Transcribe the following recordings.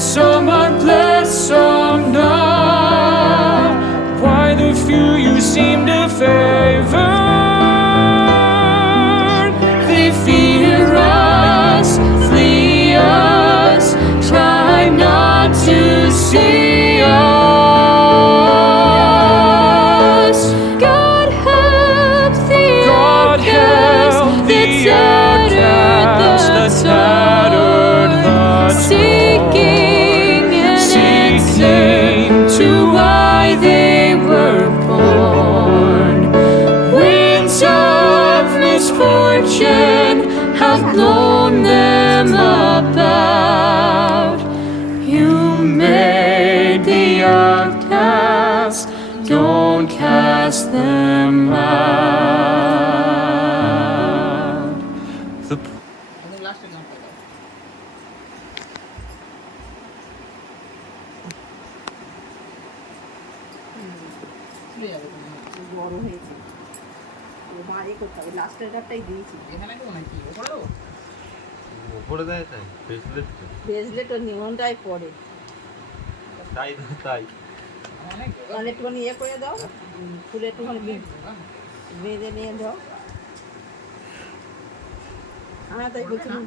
some not. Why the few you seem to favor? They fear us, flee us, try not to see us. God help the outcast, the tattered, seeking to why they were born. Winds of misfortune have blown them about. You made the outcast, don't cast them out. The বড় হয়েছে মারে কোথাও লাস্টের কাপটাই দিয়েছি এখানে তো নাকি ওপরে উপরে দেয় তাই ব্রেসলেট ও নিমনটাই পরে তাই তাই তাহলে একটুখানি ইয়ে করে দাও ফুলে একটুখানি বেঁধে নিয়ে দাও আমরা তাই বলছিলাম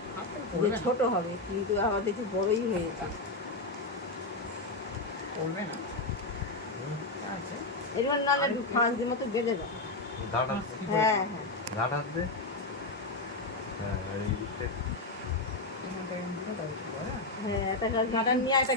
যে ছোট হবে কিন্তু আবার দেখি বড়ই হয়েছে করবে না এরকম নাহলে একটু ফাঁস দিয়ে মতো বেঁধে দাও হ্যাঁ হ্যাঁ ঘাট আসবে হ্যাঁ হ্যাঁ একটা গাঁটা নিয়ে একটা